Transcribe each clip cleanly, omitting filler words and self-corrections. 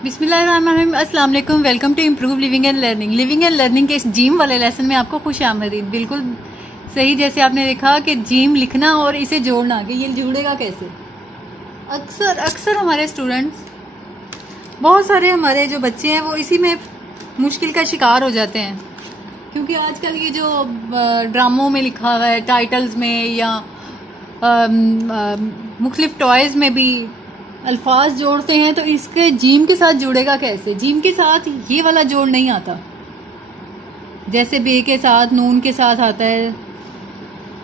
बिस्मिल्लाहिर्रहमानिर्रहीम। अस्सलाम वालेकुम। Welcome to improve living and learning. Living and learning के इस जिम वाले लेसन में आपको खुश आमदीद। बिल्कुल सही, जैसे आपने देखा कि जिम लिखना और इसे जोड़ना, कि ये जुड़ेगा कैसे। अक्सर अक्सर हमारे स्टूडेंट्स, बहुत सारे हमारे जो बच्चे हैं वो इसी में मुश्किल का शिकार हो जाते हैं, क्योंकि आजकल ये जो ड्रामों में लिखा हुआ है, टाइटल्स में या मुख्तलिफ टॉयज़ में भी अल्फाज जोड़ते हैं, तो इसके जीम के साथ जुड़ेगा कैसे। जीम के साथ ये वाला जोड़ नहीं आता, जैसे बे के साथ, नून के साथ आता है,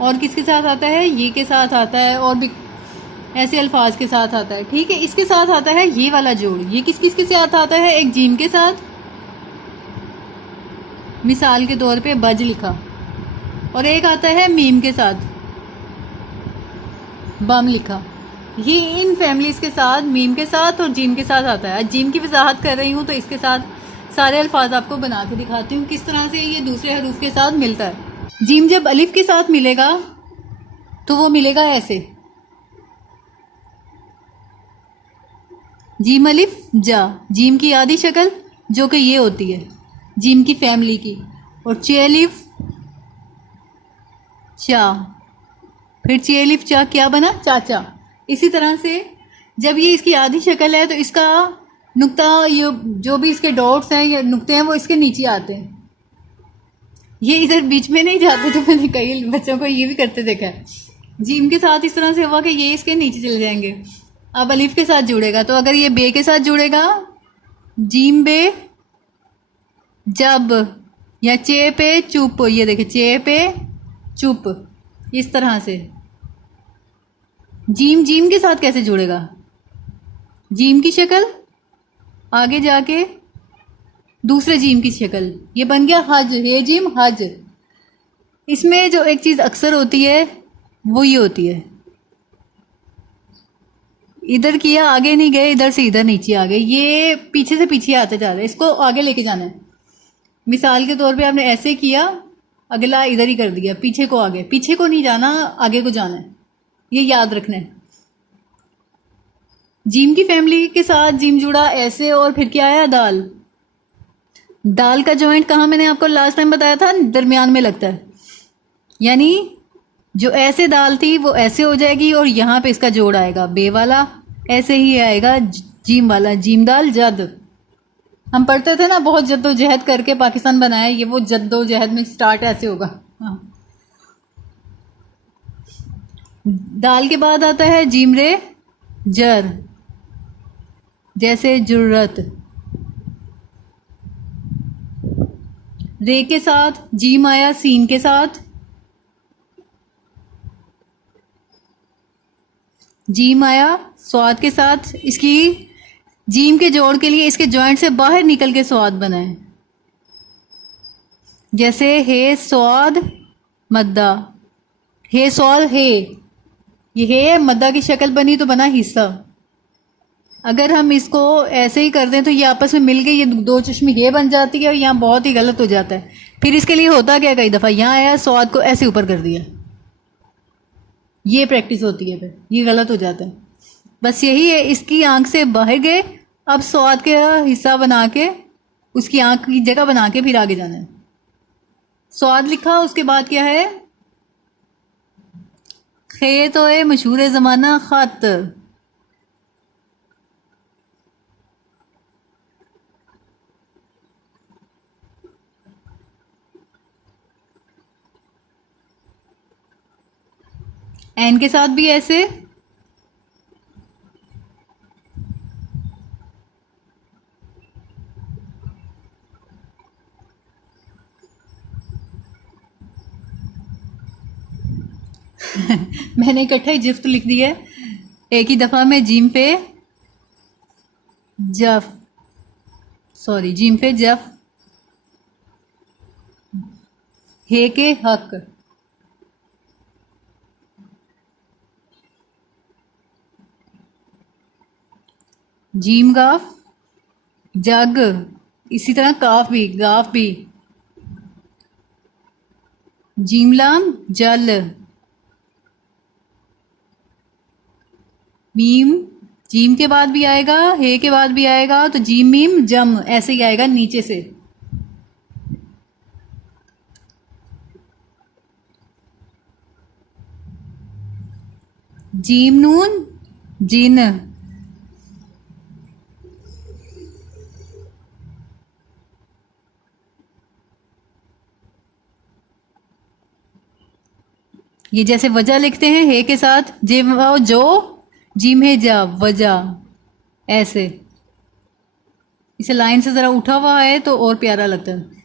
और किसके साथ आता है, ये के साथ आता है, और भी ऐसे अल्फाज के साथ आता है। ठीक है, इसके साथ आता है ये वाला जोड़। ये किस किस के साथ आता है? एक जीम के साथ, मिसाल के तौर पे बज लिखा, और एक आता है मीम के साथ, बम लिखा। ये इन फैमिलीज के साथ, मीम के साथ और जीम के साथ आता है। आज जीम की वजाहत कर रही हूँ तो इसके साथ सारे अल्फाज आपको बना के दिखाती हूँ किस तरह से ये दूसरे हरूफ के साथ मिलता है। जीम जब अलिफ के साथ मिलेगा तो वो मिलेगा ऐसे, जीम अलिफ जा। जीम की आधी शक्ल जो कि ये होती है जीम की फैमिली की, और चे अलिफ चा, फिर चे अलिफ चा, क्या बना? चाचा। इसी तरह से जब ये इसकी आधी शक्ल है तो इसका नुक्ता, ये जो भी इसके डॉट्स हैं या नुक्ते हैं वो इसके नीचे आते हैं, ये इधर बीच में नहीं जाते। तो मैंने कई बच्चों को ये भी करते देखा है। जीम के साथ इस तरह से हुआ कि ये इसके नीचे चले जाएंगे। अब अलिफ के साथ जुड़ेगा, तो अगर ये बे के साथ जुड़ेगा, जीम बे जब, या चे पे चुप, ये देखिए चे पे चुप, इस तरह से। जीम जीम के साथ कैसे जुड़ेगा? जीम की शक्ल, आगे जाके दूसरे जीम की शक्ल, ये बन गया हज। ये जीम हज। इसमें जो एक चीज़ अक्सर होती है वो ये होती है, इधर किया आगे नहीं गए, इधर से इधर नीचे आ गए, ये पीछे से पीछे आते जा रहे हैं, इसको आगे लेके जाना है। मिसाल के तौर पे आपने ऐसे किया, अगला इधर ही कर दिया, पीछे को आगे, पीछे को नहीं जाना, आगे को जाना है, ये याद रखना है। जीम की फैमिली के साथ जीम जुड़ा ऐसे, और फिर क्या आया? दाल। दाल का जॉइंट कहाँ, मैंने आपको लास्ट टाइम बताया था, दरमियान में लगता है। यानी जो ऐसे दाल थी वो ऐसे हो जाएगी, और यहाँ पे इसका जोड़ आएगा बे वाला, ऐसे ही आएगा जीम वाला, जीम दाल जद। हम पढ़ते थे ना, बहुत जद्दोजहद करके पाकिस्तान बनाया, ये वो जद्दोजहद में स्टार्ट ऐसे होगा। हाँ। दाल के बाद आता है जीम रे जर, जैसे जुर्रत। रे के साथ जीम आया, सीन के साथ जीम आया, स्वाद के साथ। इसकी जीम के जोड़ के लिए इसके जॉइंट से बाहर निकल के स्वाद बना है, जैसे हे स्वाद मद्दा, हे स्वाद हे, ये हे मद्दा की शक्ल बनी तो बना हिस्सा। अगर हम इसको ऐसे ही कर दें तो ये आपस में मिल के ये दो चश्मे हे बन जाती है, और यहाँ बहुत ही गलत हो जाता है। फिर इसके लिए होता क्या, कई दफ़ा यहाँ आया, स्वाद को ऐसे ऊपर कर दिया, ये प्रैक्टिस होती है, फिर ये गलत हो जाता है। बस यही है, इसकी आंख से बाहर गए, अब स्वाद का हिस्सा बना के उसकी आंख की जगह बना के फिर आगे जाना है। स्वाद लिखा, उसके बाद क्या है? खे तो है मशहूर ज़माना खत। एन के साथ भी ऐसे, मैंने इकट्ठा ही जिफ्त लिख दिया है एक ही दफ़ा में। जीम पे जफ, सॉरी, जीम पे जफ, हे के हक, जीम गाफ जग, इसी तरह काफ भी, गाफ भी, जीम लाम जल, मीम जीम के बाद भी आएगा, हे के बाद भी आएगा, तो जीम मीम जम ऐसे ही आएगा नीचे से। जीम नून जिन। ये जैसे वजह लिखते हैं हे के साथ, जे वाओ जो, जीम है जा, वजह, ऐसे। इसे लाइन से जरा उठा हुआ है तो और प्यारा लगता है।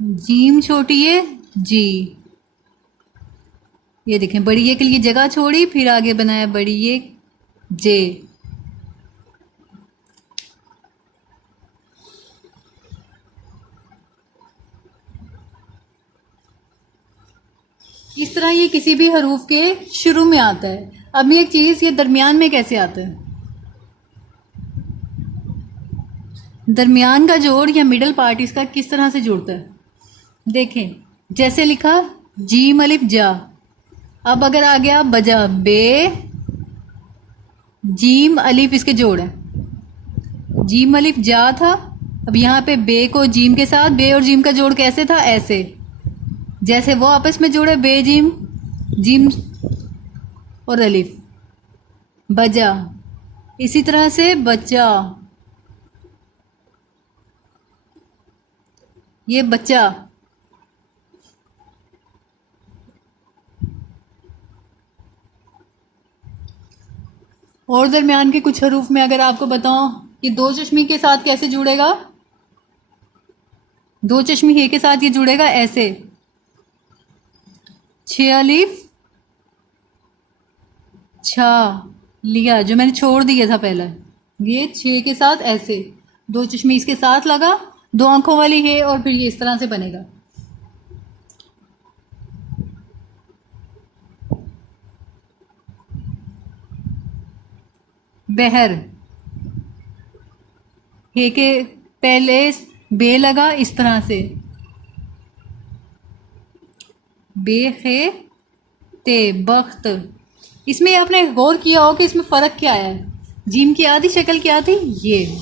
जीम छोटी है जी। ये देखें, बड़ी ये के लिए जगह छोड़ी, फिर आगे बनाया बड़ी ये जे। इस तरह ये किसी भी हरूफ के शुरू में आता है। अब ये चीज ये दरमियान में कैसे आता है? दरमियान का जोड़ या मिडल पार्ट इसका किस तरह से जुड़ता है? देखें, जैसे लिखा जीम अलिफ जा, अब अगर आ गया बजा, बे जीम अलिफ इसके जोड़ है। जीम अलिफ जा था, अब यहाँ पे बे को जीम के साथ, बे और जीम का जोड़ कैसे था? ऐसे, जैसे वो आपस में जुड़े, बे जीम, जीम और अलिफ, बजा। इसी तरह से बच्चा, ये बच्चा। और दरमियान के कुछ हरूफ में अगर आपको बताऊं कि दो चश्मी के साथ कैसे जुड़ेगा, दो चश्मी हे के साथ ये जुड़ेगा ऐसे, छे अलिफ छा लिया, जो मैंने छोड़ दिया था पहले, ये छे के साथ ऐसे, दो चश्मी इसके साथ लगा, दो आंखों वाली है, और फिर ये इस तरह से बनेगा। बहर, हे के पहले बे लगा इस तरह से, बे खे ते, बख्त। इसमें आपने गौर किया हो कि इसमें फ़र्क क्या है? जीम की आधी शक्ल क्या थी? ये।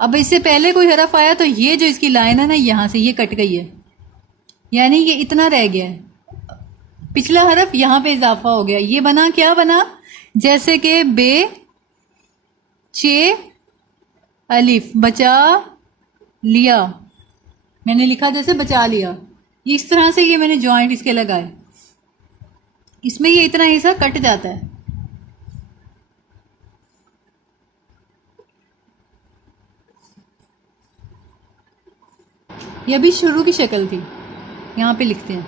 अब इससे पहले कोई हरफ आया तो ये जो इसकी लाइन है ना, यहाँ से ये कट गई है, यानी ये इतना रह गया है। पिछला हरफ यहाँ पे इजाफा हो गया। ये बना, क्या बना? जैसे कि बे चे अलिफ, बचा लिया, मैंने लिखा जैसे बचा लिया, ये इस तरह से ये मैंने जॉइंट इसके लगाए, इसमें ये इतना हिस्सा कट जाता है। ये अभी शुरू की शक्ल थी, यहाँ पे लिखते हैं।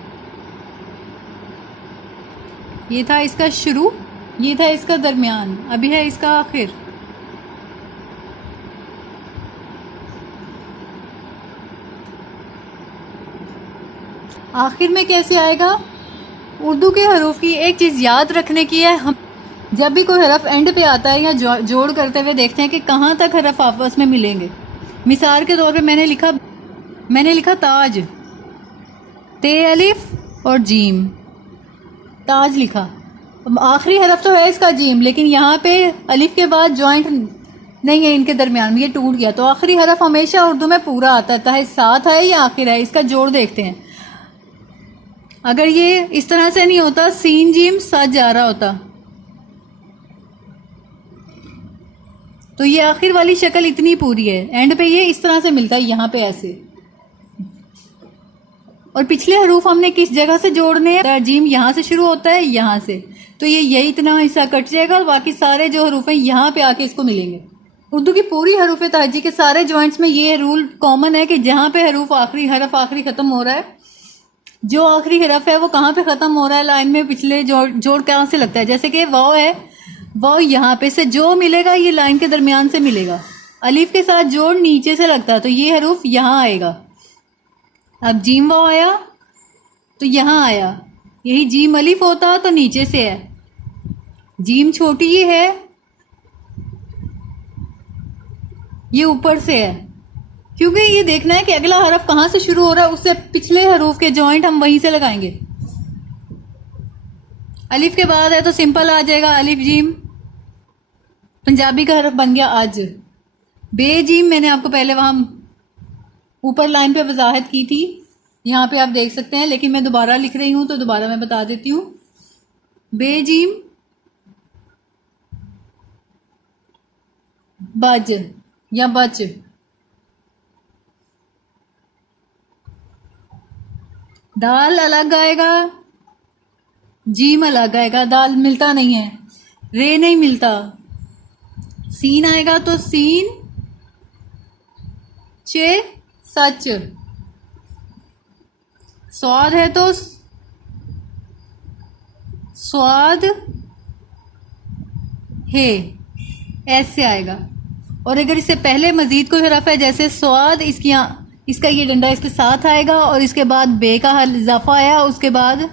ये था इसका शुरू, ये था इसका दरमियान, अभी है इसका आखिर। आखिर में कैसे आएगा? उर्दू के हरूफ की एक चीज़ याद रखने की है, हम जब भी कोई हरफ एंड पे आता है या जोड़ करते हुए देखते हैं कि कहाँ तक हरफ आपस में मिलेंगे। मिसाल के तौर पे मैंने लिखा ताज, ते अलिफ और जीम, ताज लिखा। अब आखिरी हरफ तो है इसका जीम, लेकिन यहाँ पे अलिफ के बाद जॉइंट नहीं है इनके दरमियान में, ये टूट गया। तो आखिरी हरफ हमेशा उर्दू में पूरा आता है, चाहे साथ है या आखिर है। इसका जोड़ देखते हैं, अगर ये इस तरह से नहीं होता, सीन जीम साथ जा रहा होता, तो ये आखिर वाली शक्ल इतनी पूरी है, एंड पे ये इस तरह से मिलता है, यहाँ पे ऐसे। और पिछले हरूफ हमने किस जगह से जोड़ने हैं? जीम यहाँ से शुरू होता है, यहाँ से, तो ये यही इतना हिस्सा कट जाएगा, और बाकी सारे जो हरूफ हैं यहाँ पे आके इसको मिलेंगे। उर्दू की पूरी हरूफ तहजी के सारे जॉइंट्स में ये रूल कॉमन है कि जहाँ पे हरफ आखिरी खत्म हो रहा है, जो आखिरी हरफ है वो कहाँ पे खत्म हो रहा है लाइन में, पिछले जोड़ कहाँ से लगता है। जैसे कि वाव है, वाव यहाँ पे से जो मिलेगा ये लाइन के दरमियान से मिलेगा। अलिफ के साथ जोड़ नीचे से लगता है, तो ये हरूफ यहाँ आएगा। अब जीम वाव आया तो यहाँ आया, यही जीम अलिफ होता तो नीचे से है। जीम छोटी ही है, ये ऊपर से है, क्योंकि ये देखना है कि अगला हरफ कहाँ से शुरू हो रहा है, उससे पिछले हरूफ के जॉइंट हम वहीं से लगाएंगे। अलिफ के बाद है तो सिंपल आ जाएगा अलिफ जीम, पंजाबी का हरफ बन गया आज। बेजीम मैंने आपको पहले वहां ऊपर लाइन पे वजाहत की थी, यहाँ पे आप देख सकते हैं, लेकिन मैं दोबारा लिख रही हूं तो दोबारा मैं बता देती हूँ। बेजीम बज या बच, दाल अलग आएगा, जीम अलग आएगा, दाल मिलता नहीं है, रे नहीं मिलता। सीन आएगा तो सीन चे सच, स्वाद है तो स्वाद है, ऐसे आएगा। और अगर इससे पहले मजीद कोई हरफ है जैसे स्वाद, इसका ये डंडा इसके साथ आएगा और इसके बाद बे का हल इजाफा आया, उसके बाद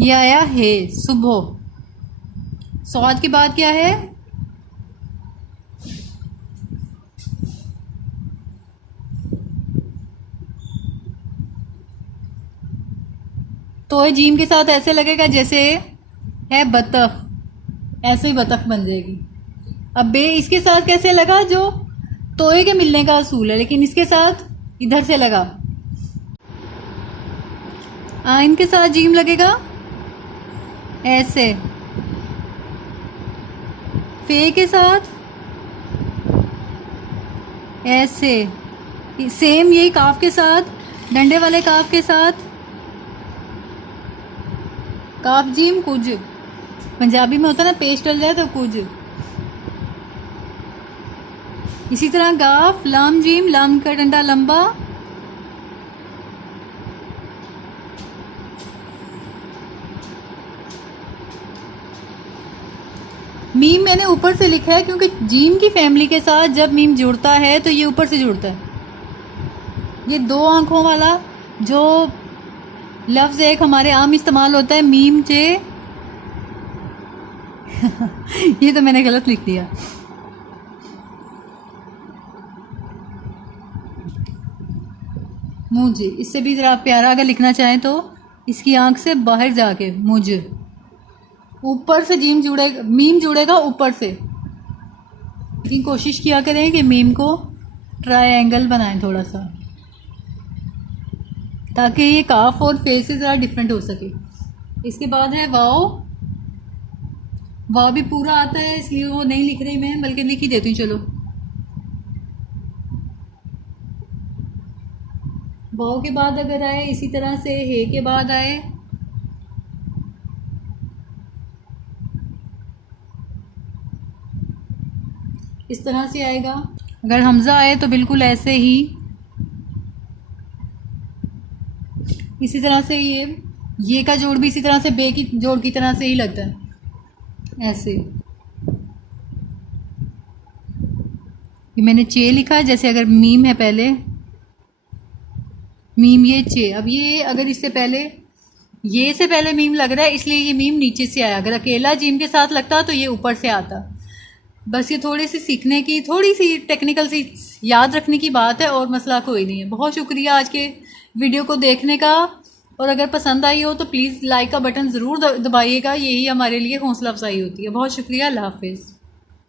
ये आया है सुबह। स्वाद के बाद क्या है, तो जीम के साथ ऐसे लगेगा जैसे है बतख, ऐसे ही बतख बन जाएगी। अब बे इसके साथ कैसे लगा, जो तोए के मिलने का असूल है, लेकिन इसके साथ इधर से लगा। आइन के साथ जीम लगेगा ऐसे, फे के साथ ऐसे, सेम यही काफ के साथ, डंडे वाले काफ के साथ काफ जीम कुछ, पंजाबी में होता है ना पेश डल जाए तो कुछ। इसी तरह गाफ लाम जीम, लाम का डंडा लंबा, मीम मैंने ऊपर से लिखा है क्योंकि जीम की फैमिली के साथ जब मीम जुड़ता है तो ये ऊपर से जुड़ता है। ये दो आंखों वाला जो लफ्ज एक हमारे आम इस्तेमाल होता है मीम चे ये तो मैंने गलत लिख दिया। मुझ, इससे भी जरा प्यारा अगर लिखना चाहें तो इसकी आंख से बाहर जाके मुझ, ऊपर से जीम जुड़ेगा, मीम जुड़ेगा ऊपर से। लेकिन कोशिश किया करें कि मीम को ट्रायंगल बनाएं थोड़ा सा, ताकि ये काफ और फेस से ज़रा डिफरेंट हो सके। इसके बाद है वाओ, वाओ भी पूरा आता है इसलिए वो नहीं लिख रही मैं, बल्कि लिख ही देती हूँ। चलो, वाओ के बाद अगर आए इसी तरह से हे के बाद आए, इस तरह से आएगा। अगर हमजा आए तो बिल्कुल ऐसे ही, इसी तरह से ये का जोड़ भी इसी तरह से बे की जोड़ की तरह से ही लगता है, ऐसे। ये मैंने चे लिखा है, जैसे अगर मीम है पहले मीम, ये चे। अब ये अगर इससे पहले ये से पहले मीम लग रहा है इसलिए ये मीम नीचे से आया, अगर अकेला जीम के साथ लगता तो ये ऊपर से आता। बस ये थोड़ी सी सीखने की, थोड़ी सी टेक्निकल सी याद रखने की बात है और मसला कोई नहीं है। बहुत शुक्रिया आज के वीडियो को देखने का, और अगर पसंद आई हो तो प्लीज़ लाइक का बटन ज़रूर दबाइएगा, यही हमारे लिए हौसला अफजाई होती है। बहुत शुक्रिया, अल्लाह हाफिज़।